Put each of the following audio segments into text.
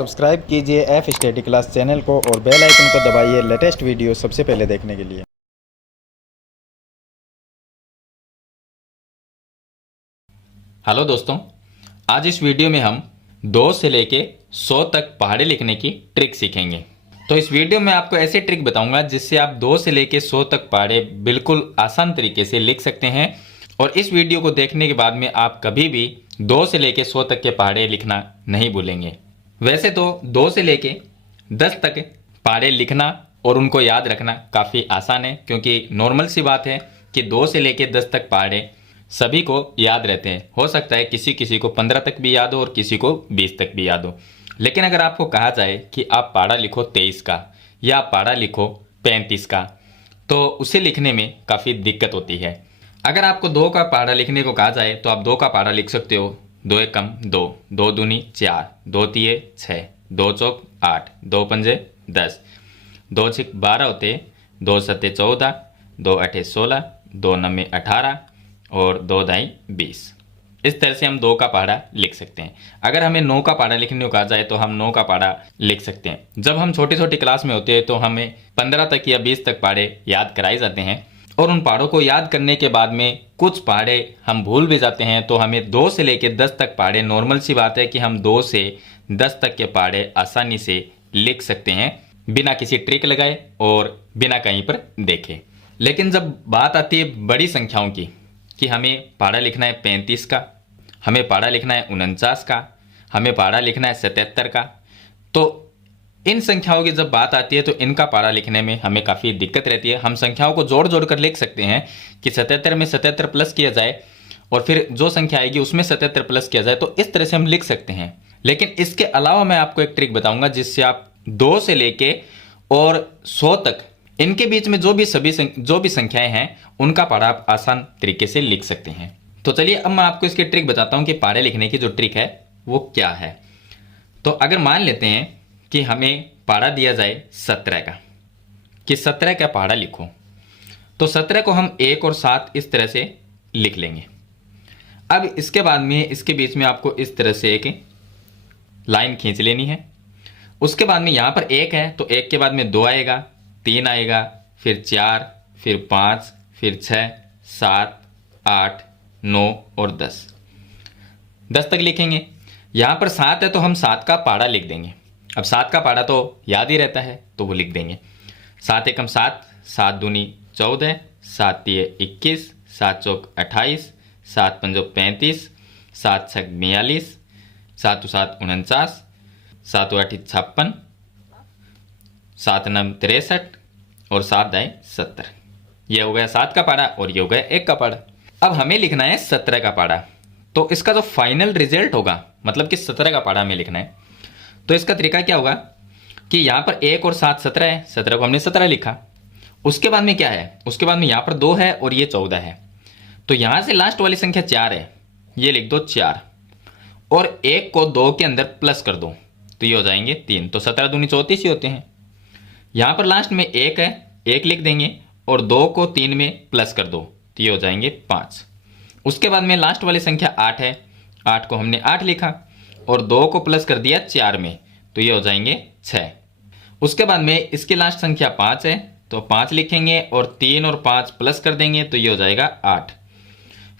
Subscribe कीजिए F study class channel को और बेल आइकन को दबाइए लेटेस्ट वीडियो सबसे पहले देखने के लिए। हेलो दोस्तों, आज इस वीडियो में हम 2 से लेके 100 तक पहाड़े लिखने की ट्रिक सीखेंगे। तो इस वीडियो में आपको ऐसे ट्रिक बताऊंगा जिससे आप 2 से लेके 100 तक पहाड़े बिल्कुल आसान तरीके से लिख सकते हैं। और इस वीडियो को देखने के बाद में आप कभी भी 2 से लेके 100 तक के पहाड़े लिखना नहीं भूलेंगे। वैसे तो 2 से लेके 10 तक पहाड़े लिखना और उनको याद रखना काफ़ी आसान है, क्योंकि नॉर्मल सी बात है कि 2 से लेके 10 तक पहाड़े सभी को याद रहते हैं। हो सकता है किसी किसी को 15 तक भी याद हो और किसी को 20 तक भी याद हो। लेकिन अगर आपको कहा जाए कि आप पहाड़ा लिखो 23 का या आप पहाड़ा लिखो 35 का, तो उसे लिखने में काफ़ी दिक्कत होती है। अगर आपको 2 का पहाड़ा लिखने को कहा जाए तो आप 2 का पहाड़ा लिख सकते हो 2 एकम 2, 2 दूनी 4, 2 तिये 6, 2 चौक 8, 2 पंजे 10, 2 छिक 12 होते, 2 सत्ते 14, 2 अठे 16, 2 नम्मे 18 और 2 दाई 20। इस तरह से हम 2 का पहाड़ा लिख सकते हैं। अगर हमें 9 का पहाड़ा लिखने को कहा जाए तो हम 9 का पहाड़ा लिख सकते हैं। जब हम छोटी छोटी क्लास में होते हैं तो हमें 15 तक या 20 तक पहाड़े याद कराए जाते हैं, और उन पहाड़ों को याद करने के बाद में कुछ पहाड़े हम भूल भी जाते हैं। तो हमें 2 से लेकर 10 तक पहाड़े, नॉर्मल सी बात है कि हम 2 से 10 तक के पहाड़े आसानी से लिख सकते हैं बिना किसी ट्रिक लगाए और बिना कहीं पर देखे। लेकिन जब बात आती है बड़ी संख्याओं की कि हमें पहाड़ा लिखना है 35 का, हमें पहाड़ा लिखना है 49 का, हमें पहाड़ा लिखना है 77 का, तो इन संख्याओं की जब बात आती है तो इनका पहाड़ा लिखने में हमें काफ़ी दिक्कत रहती है। हम संख्याओं को जोड़ जोड़ कर लिख सकते हैं कि 77 में 77 प्लस किया जाए और फिर जो संख्या आएगी उसमें 77 प्लस किया जाए, तो इस तरह से हम लिख सकते हैं। लेकिन इसके अलावा मैं आपको एक ट्रिक बताऊंगा जिससे आप 2 से लेके और 100 तक इनके बीच में जो भी संख्याएं हैं उनका पहाड़ा आप आसान तरीके से लिख सकते हैं। तो चलिए अब मैं आपको इसकी ट्रिक बताता हूं कि पहाड़े लिखने की जो ट्रिक है वो क्या है। तो अगर मान लेते हैं कि हमें पहाड़ा दिया जाए 17 का, कि 17 का पहाड़ा लिखो, तो 17 को हम 1 और 7 इस तरह से लिख लेंगे। अब इसके बाद में इसके बीच में आपको इस तरह से एक लाइन खींच लेनी है। उसके बाद में यहां पर 1 है तो 1 के बाद में 2 आएगा, 3 आएगा, फिर 4, फिर 5, फिर 6, 7, 8, 9 और 10 तक लिखेंगे। यहां पर 7 है तो हम 7 का पहाड़ा लिख देंगे। अब 7 का पहाड़ा तो याद ही रहता है तो वो लिख देंगे 7 एकम 7, 7 दूनी 14, 7 तिये 21, 7 चौक 28, 7 पंजो 35, 7 छक 42, 7 7 49, 7 8 56, 7 9 63 और 7 दाई 70। यह हो गया 7 का पहाड़ा और ये हो गया 1 का पहाड़ा। अब हमें लिखना है 17 का पहाड़ा। तो इसका जो फाइनल रिजल्ट होगा, मतलब कि 17 का पहाड़ा हमें लिखना है, तो इसका तरीका क्या होगा कि यहां पर 1 और 7 17 है, 17 को हमने 17 लिखा। उसके बाद में क्या है, उसके बाद में यहां पर 2 है और ये 14 है, तो यहां से लास्ट वाली संख्या 4 है, ये लिख दो 4 और 1 को 2 के अंदर प्लस कर दो तो ये हो जाएंगे 3। तो 17 दूनी 34 ही होते हैं। यहां पर लास्ट में 1 है, 1 लिख देंगे और 2 को 3 में प्लस कर दो तो ये हो जाएंगे 5। उसके बाद में लास्ट वाली संख्या 8 है, 8 को हमने 8 लिखा और 2 को प्लस कर दिया 4 में तो ये हो जाएंगे 6। उसके बाद में इसकी लास्ट संख्या 5 है तो 5 लिखेंगे और 3 और 5 प्लस कर देंगे तो ये हो जाएगा 8।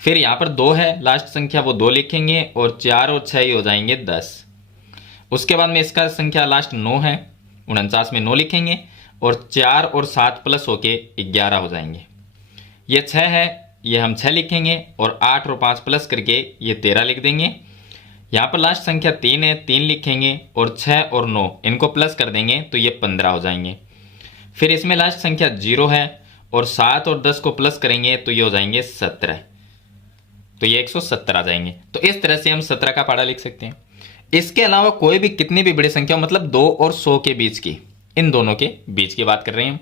फिर यहाँ पर 2 है लास्ट संख्या, वो 2 लिखेंगे और 4 और 6 ये हो जाएंगे 10। उसके बाद में इसका संख्या लास्ट 9 है, 49 में 9 लिखेंगे और 4 और 7 प्लस होके 11 हो जाएंगे। ये 6 है, ये हम 6 लिखेंगे और 8 और 5 प्लस करके ये 13 लिख देंगे। यहाँ पर लास्ट संख्या 3 है, 3 लिखेंगे और 6 और 9 इनको प्लस कर देंगे तो ये 15 हो जाएंगे। फिर इसमें लास्ट संख्या 0 है और 7 और 10 को प्लस करेंगे तो ये हो जाएंगे 17, तो ये 170 आ जाएंगे। तो इस तरह से हम 17 का पहाड़ा लिख सकते हैं। इसके अलावा कोई भी कितनी भी बड़ी संख्या, मतलब 2 और 100 के बीच की, इन दोनों के बीच की बात कर रहे हैं हम।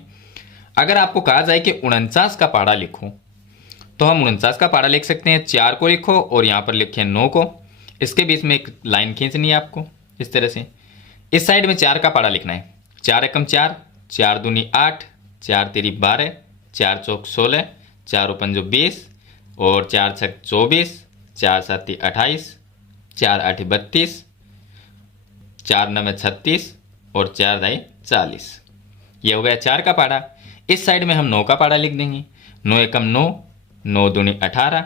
अगर आपको कहा जाए कि 49 का पहाड़ा लिखो तो हम 49 का पहाड़ा लिख सकते हैं। 4 को लिखो और यहाँ पर लिखे 9 को, इसके बीच में एक लाइन खींचनी है आपको इस तरह से। इस साइड में 4 का पहाड़ा लिखना है। 4 एकम 4, 4 दूनी 8, 4 तिरी 12, 4 चौक 16, 4 पंजो 20 और 4 छक 24, 4 7 28, 4 8 32, 4 9 36 और 4 दाई 40। ये हो गया 4 का पाड़ा। इस साइड में हम 9 का पाड़ा लिख देंगे। 9 एकम 9, 9 दूनी 18,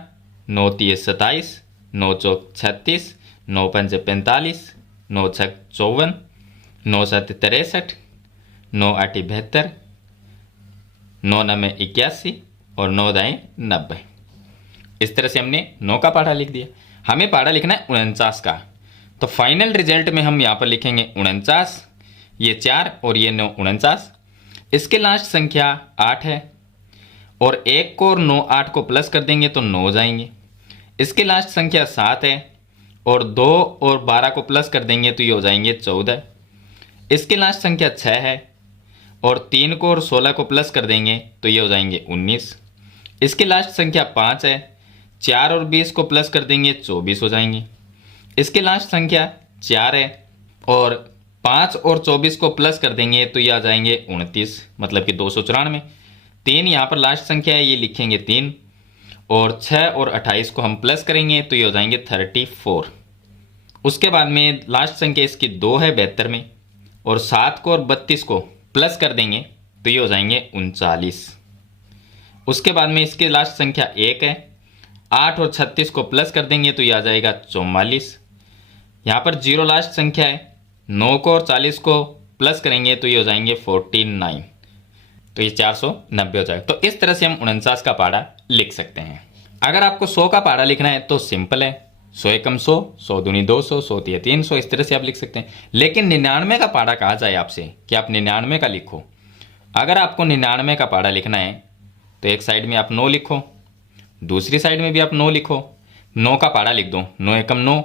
9 तीय 27, 9 चौक 36, 9 पंच 45, 9 छक 54, 9 7 63, 9 8 72, 9 9 81 और 9 दाएँ 90। इस तरह से हमने 9 का पाड़ा लिख दिया। हमें पाड़ा लिखना है 49 का। तो फाइनल रिजल्ट में हम यहाँ पर लिखेंगे 49, ये 4 और ये 9 49। इसके लास्ट संख्या 8 है और 1 को और 9 8 को प्लस कर देंगे तो 9 हो जाएंगे। इसके लास्ट संख्या 7 है और 2 और 12 को प्लस कर देंगे तो ये हो जाएंगे 14। इसके लास्ट संख्या 6 है और 3 को और 16 को प्लस कर देंगे तो ये हो जाएंगे 19। इसके लास्ट संख्या 5 है, 4 और 20 को प्लस कर देंगे 24 हो जाएंगे। इसके लास्ट संख्या 4 है और 5 और 24 को प्लस कर देंगे तो ये आ जाएंगे 29, मतलब कि 294। 3 यहाँ पर लास्ट संख्या है, ये लिखेंगे 3 और 6 और 28 को हम प्लस करेंगे तो ये हो जाएंगे 34। उसके बाद में लास्ट संख्या इसकी 2 है 72 में और 7 को और 32 को प्लस कर देंगे तो ये हो जाएंगे 39। उसके बाद में इसके लास्ट संख्या 1 है, 8 और 36 को प्लस कर देंगे तो ये आ जाएगा 44। यहाँ पर 0 लास्ट संख्या है, 9 को और 40 को प्लस करेंगे तो ये हो जाएंगे 49। तो ये 490 हो जाएगा। तो इस तरह से हम 49 का पाड़ा लिख सकते हैं। अगर आपको 100 का पाड़ा लिखना है तो सिंपल है, 100 एकम 100, 100 दूनी 200, 100 तिया 300, इस तरह से आप लिख सकते हैं। लेकिन 99 का पाड़ा कहा जाए आपसे कि आप 99 का लिखो। अगर आपको 99 का पाड़ा लिखना है तो एक साइड में आप 9 लिखो, दूसरी साइड में भी आप 9 लिखो। 9 का पाड़ा लिख दो। 9 एकम 9,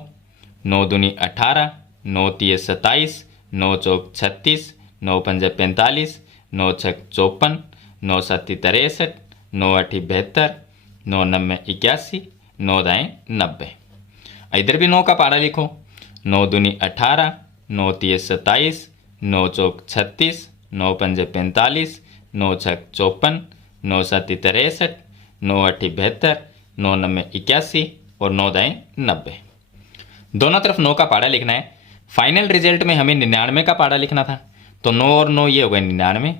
9 दूनी 18, 9 तिय 27, 9 चौक 36, 9 पंज 45, 9 छक 54, 9 7 63, 9 8 72, 9 9 81, 9 दाएँ 90। इधर भी 9 का पाड़ा लिखो। 9 दूनी 18, 9 तिय 27, 9 चौक 36, 9 पंज 45, 9 छक 54, 9 7 63, 9 8 72, 9 9 81 और 9 दाएँ 90। दोनों तरफ 9 का पाड़ा लिखना है। फाइनल रिजल्ट में हमें 99 का पाड़ा लिखना था तो 9 और 9 ये हो गए 99,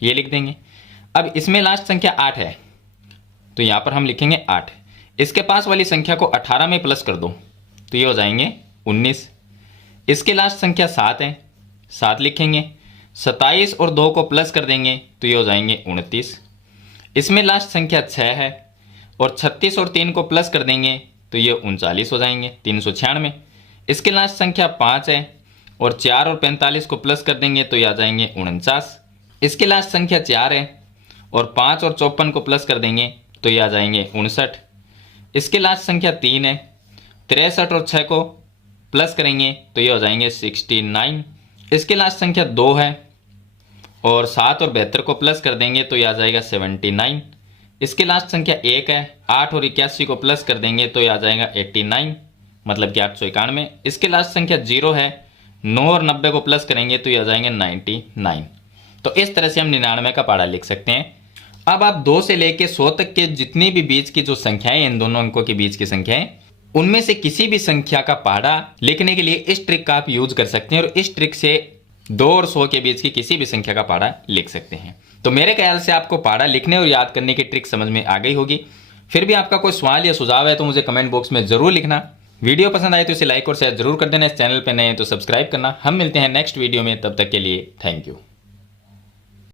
ये लिख देंगे। अब इसमें लास्ट संख्या 8 है तो यहाँ पर हम लिखेंगे 8। इसके पास वाली संख्या को 18 में प्लस कर दो तो ये हो जाएंगे 19। इसके लास्ट संख्या 7 है, 7 लिखेंगे। 27 और 2 को प्लस कर देंगे तो ये हो जाएंगे 29। इसमें लास्ट संख्या 6 है और 36 और 3 को प्लस कर देंगे तो ये 39 हो जाएंगे, 396। इसके लास्ट संख्या 5 है और 4 और 45 को प्लस कर देंगे तो ये आ जाएंगे 49। इसके लास्ट संख्या 4 है और 5 और 54 को प्लस कर देंगे तो ये आ जाएंगे 59। इसके लास्ट संख्या 3 है, 63 और 6 को प्लस करेंगे तो ये हो जाएंगे 69। इसके लास्ट संख्या 2 है और 7 और 72 को प्लस कर देंगे तो ये आ जाएगा 79। इसके लास्ट संख्या 1 है, 8 और 81 को प्लस कर देंगे तो ये आ जाएगा 89, मतलब कि 891। इसके लास्ट संख्या 0 है, 9 और 90 को प्लस करेंगे तो ये आ जाएंगे 99। तो इस तरह से हम 99 का पाड़ा लिख सकते हैं। अब आप 2 से लेके 100 तक के जितनी भी बीच की जो संख्याएं, इन दोनों अंकों के बीच की संख्याएं, उनमें से किसी भी संख्या का पाड़ा लिखने के लिए इस ट्रिक का आप यूज कर सकते हैं और इस ट्रिक से 2 और 100 के बीच की किसी भी संख्या का पाड़ा लिख सकते हैं। तो मेरे ख्याल से आपको पाड़ा लिखने और याद करने की ट्रिक समझ में आ गई होगी। फिर भी आपका कोई सवाल या सुझाव है तो मुझे कमेंट बॉक्स में जरूर लिखना। वीडियो पसंद आए तो इसे लाइक और शेयर जरूर कर देना। इस चैनल पर नए हैं तो सब्सक्राइब करना। हम मिलते हैं नेक्स्ट वीडियो में, तब तक के लिए थैंक यू।